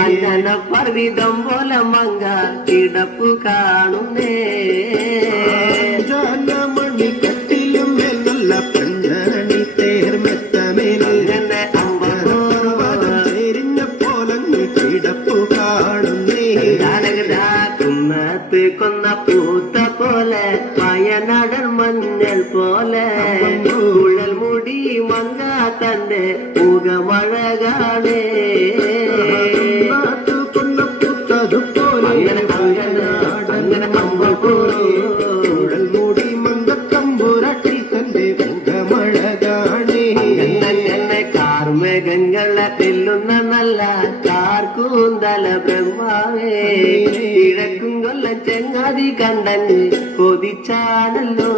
അഞ്ജന പർവിതം പോലെ മങ്ക കിടപ്പു കാണുന്നേ മണിക്കട്ടിലും നല്ല പഞ്ചരണി തേർമെത്തമേലിങ്ങനെ അമ്പരിഞ്ഞ പോലങ്ങ് കിടപ്പു കാണുന്നേ കുന്നത്ത് കൊന്ന പൂത്ത പോലെ വയനാടൻ മഞ്ഞൾ പോലെ കുഴൽ മുടി മങ്ക തന്റെ മുഖമഴകാണേ കൊന്ന പൂത്തതുപോലെ അങ്ങനെ കുഴൽ മൂടി മങ്കത്തമ്പുരട്ടി തന്റെ മുഖമഴകാണേ കാർമേഘങ്ങളെ വെല്ലുന്ന നല്ല കാർക്കൂന്തല ബ്രഹ്മാവേ കിഴക്കും കൊല്ല ചെങ്ങാതി കണ്ടങ്ങ് കൊതിച്ചാണല്ലോ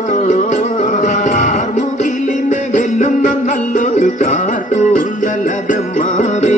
മുകിലിനെ വെല്ലുന്ന നല്ലൊരു കാർക്കൂന്തല ബ്രഹ്മാവേ